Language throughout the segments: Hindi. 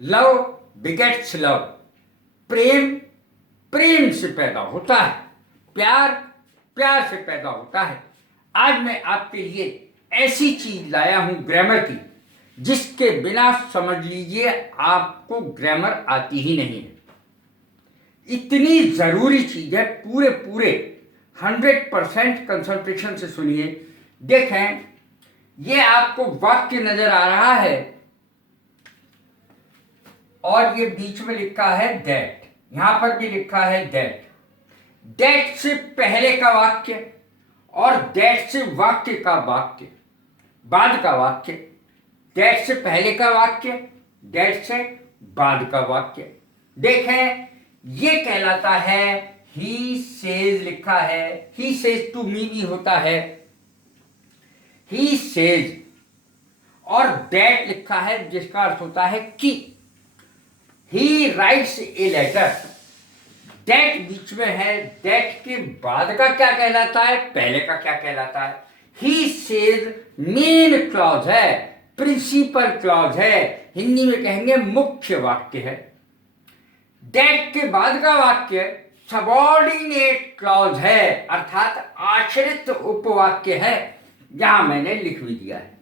लव बिगेट्स लव, प्रेम प्रेम से पैदा होता है, प्यार प्यार से पैदा होता है। आज मैं आपके लिए ऐसी चीज लाया हूं ग्रामर की, जिसके बिना समझ लीजिए आपको ग्रामर आती ही नहीं है। इतनी जरूरी चीज है, पूरे पूरे 100% कंसंट्रेशन से सुनिए। देखें, ये आपको वाक्य नजर आ रहा है और ये बीच में लिखा है दैट, यहां पर भी लिखा है दैट। दैट से पहले का वाक्य और दैट से वाक्य का वाक्य बाद का वाक्य, दैट से पहले का वाक्य, दैट से बाद का वाक्य। देखें, ये कहलाता है ही सेज, लिखा है ही सेज टू मी भी होता है ही सेज, और दैट लिखा है जिसका अर्थ होता है कि। He writes a letter, that बीच में है, दैट के बाद का क्या कहलाता है, पहले का क्या कहलाता है। ही सेज मेन क्लॉज है, प्रिंसिपल क्लॉज है, हिंदी में कहेंगे मुख्य वाक्य है। दैट के बाद का वाक्य सबऑर्डिनेट क्लॉज है, अर्थात आश्रित उपवाक्य है। यहां मैंने लिख भी दिया है,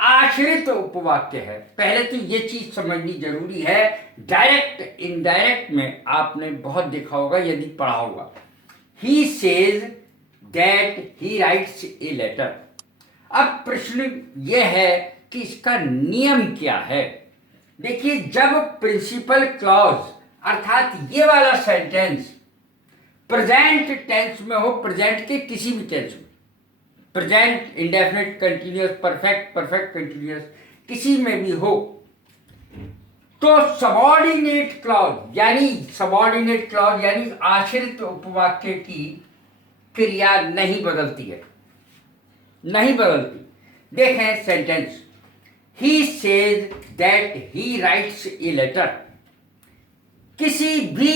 आश्रित उपवाक्य है। पहले तो ये चीज समझनी जरूरी है, डायरेक्ट इनडायरेक्ट में आपने बहुत देखा होगा यदि पढ़ा होगा। He says that he writes a letter. अब प्रश्न यह है कि इसका नियम क्या है। देखिए, जब प्रिंसिपल क्लॉज अर्थात ये वाला सेंटेंस प्रेजेंट टेंस में हो, प्रेजेंट के किसी भी टेंस में, present, indefinite, continuous, perfect, perfect continuous, किसी में भी हो, तो सबऑर्डिनेट क्लॉज यानी आश्रित उपवाक्य की क्रिया नहीं बदलती है, नहीं बदलती। देखें sentence, he says that he writes a letter, किसी भी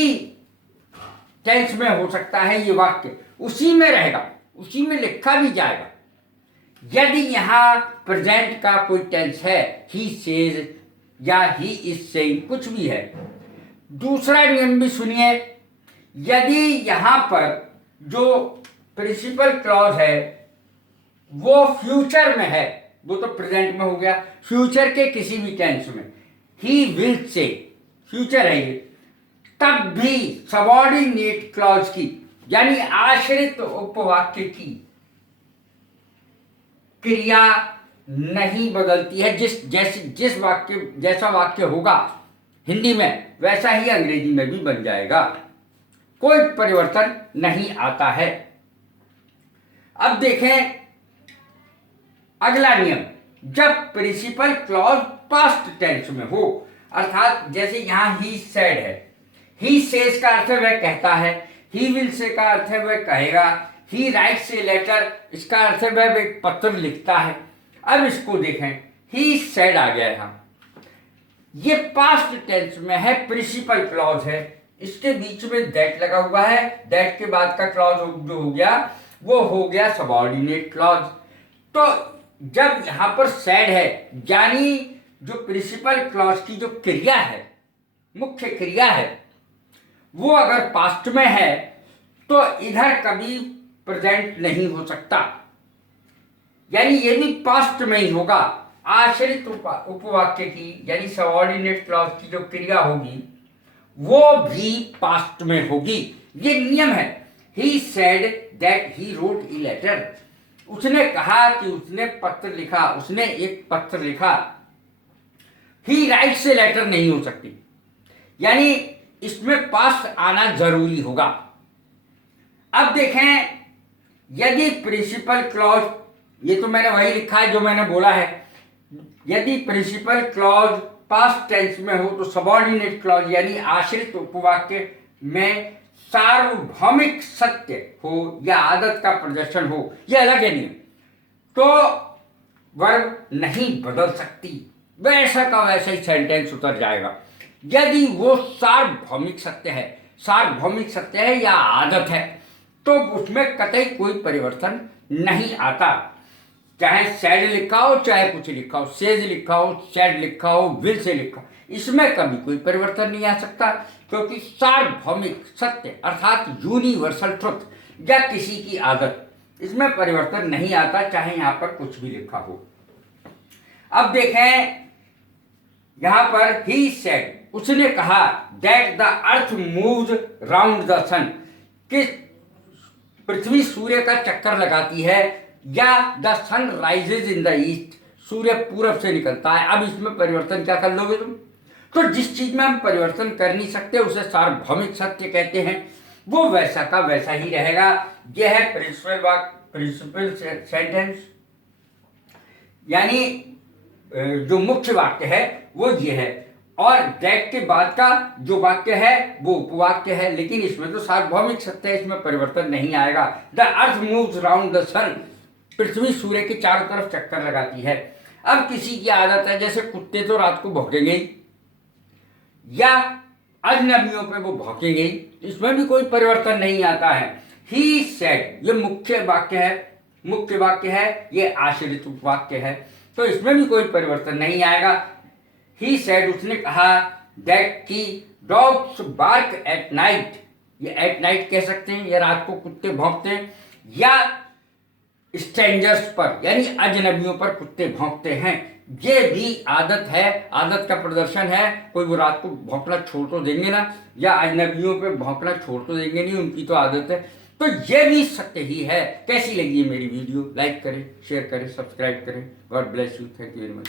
टेंस में हो सकता है ये वाक्य, उसी में रहेगा, उसी में लिखा भी जाएगा। यदि यहां प्रेजेंट का कोई टेंस है, ही सेज या ही इज सेइंग, कुछ भी है। दूसरा नियम भी सुनिए, यदि यहां पर जो प्रिंसिपल क्लॉज है वो फ्यूचर में है, वो तो प्रेजेंट में हो गया, फ्यूचर के किसी भी टेंस में, ही विल से, फ्यूचर है ये, तब भी सबऑर्डिनेट क्लॉज की यानी आश्रित उपवाक्य की क्रिया नहीं बदलती है। जिस वाक्य जैसा वाक्य होगा हिंदी में, वैसा ही अंग्रेजी में भी बन जाएगा, कोई परिवर्तन नहीं आता है। अब देखें अगला नियम, जब प्रिंसिपल क्लॉज पास्ट टेंस में हो, अर्थात जैसे यहां ही सेड है, ही सेज का अर्थ है वह कहता है, ही विल से का अर्थ है वह कहेगा, ही राइट्स ए लेटर इसका अर्थ है वह एक पत्र लिखता है। अब इसको देखें, ही सेड आ गया यहां, ये पास्ट टेंस में है, प्रिंसिपल क्लॉज है, इसके बीच में दैट लगा हुआ है, दैट के बाद का क्लॉज जो हो गया वो हो गया सबऑर्डिनेट क्लॉज। तो जब यहां पर सेड है, यानी जो प्रिंसिपल क्लॉज की जो क्रिया है, मुख्य क्रिया है, वो अगर पास्ट में है तो इधर कभी प्रेजेंट नहीं हो सकता, यानी ये भी पास्ट में ही होगा। आश्रित उपवाक्य की यानी सबऑर्डिनेट क्लॉज की जो क्रिया होगी वो भी पास्ट में होगी, ये नियम है। He said that he wrote a letter, उसने कहा कि उसने पत्र लिखा, उसने एक पत्र लिखा। ही राइट्स ए लेटर नहीं हो सकती, यानी इसमें पास्ट आना जरूरी होगा। अब देखें, यदि प्रिंसिपल क्लॉज, ये तो मैंने वही लिखा है जो मैंने बोला है, यदि प्रिंसिपल क्लॉज पास्ट टेंस में हो तो सबऑर्डिनेट क्लॉज यानी आश्रित उपवाक्य में सार्वभौमिक सत्य हो या आदत का प्रदर्शन हो, यह अलग है नियम, तो वर्ब नहीं बदल सकती, वैसा का वैसा ही सेंटेंस उतर जाएगा। यदि वो सार्वभौमिक सत्य है, सार्वभौमिक सत्य है या आदत है, तो उसमें कतई कोई परिवर्तन नहीं आता। चाहे सैड लिखा हो चाहे कुछ लिखा हो, सेज लिखा हो, सैड लिखा हो, विल से लिखा हो, इसमें कभी कोई परिवर्तन नहीं आ सकता, क्योंकि सार्वभौमिक सत्य अर्थात यूनिवर्सल ट्रुथ या किसी की आदत, इसमें परिवर्तन नहीं आता, चाहे यहां पर कुछ भी लिखा हो। अब देखें यहां पर ही सेड, उसने कहा that the earth moves round the sun, कि पृथ्वी सूर्य का चक्कर लगाती है, या the sun rises in the east, सूर्य पूरब से निकलता है। अब इसमें परिवर्तन क्या कर लोगे तुम? तो जिस चीज में हम परिवर्तन कर नहीं सकते उसे सार्वभौमिक सत्य कहते हैं, वो वैसा का वैसा ही रहेगा। यह है प्रिंसिपल सेंटेंस, यानी जो मुख्य वाक्य है वो ये है, और दैट के बाद का जो वाक्य है वो उपवाक्य है, लेकिन इसमें तो सार्वभौमिक सत्य है, इसमें परिवर्तन नहीं आएगा। The earth moves round the sun, पृथ्वी सूर्य के चारों तरफ चक्कर लगाती है। अब किसी की आदत है, जैसे कुत्ते तो रात को भौंकेंगे या अजनबियों पे वो भौंकेंगे, इसमें भी कोई परिवर्तन नहीं आता है। ही सेड, ये मुख्य वाक्य है, ये आश्रित उपवाक्य है, तो इसमें भी कोई परिवर्तन नहीं आएगा। ही सेड, उसने कहा, दैट की डॉग्स बार्क एट नाइट, ये एट नाइट कह सकते हैं, या रात को कुत्ते भौंकते हैं, या स्ट्रेंजर्स पर यानी अजनबियों पर कुत्ते भौंकते हैं। ये भी आदत है, आदत का प्रदर्शन है। कोई वो रात को भौंकना छोड़ तो देंगे ना, या अजनबियों पे भौंकना छोड़ तो देंगे नहीं, उनकी तो आदत है। तो ये भी सत्य ही है। कैसी लगी है मेरी वीडियो? लाइक करें, शेयर करें, सब्सक्राइब करें। God bless you, thank you very much.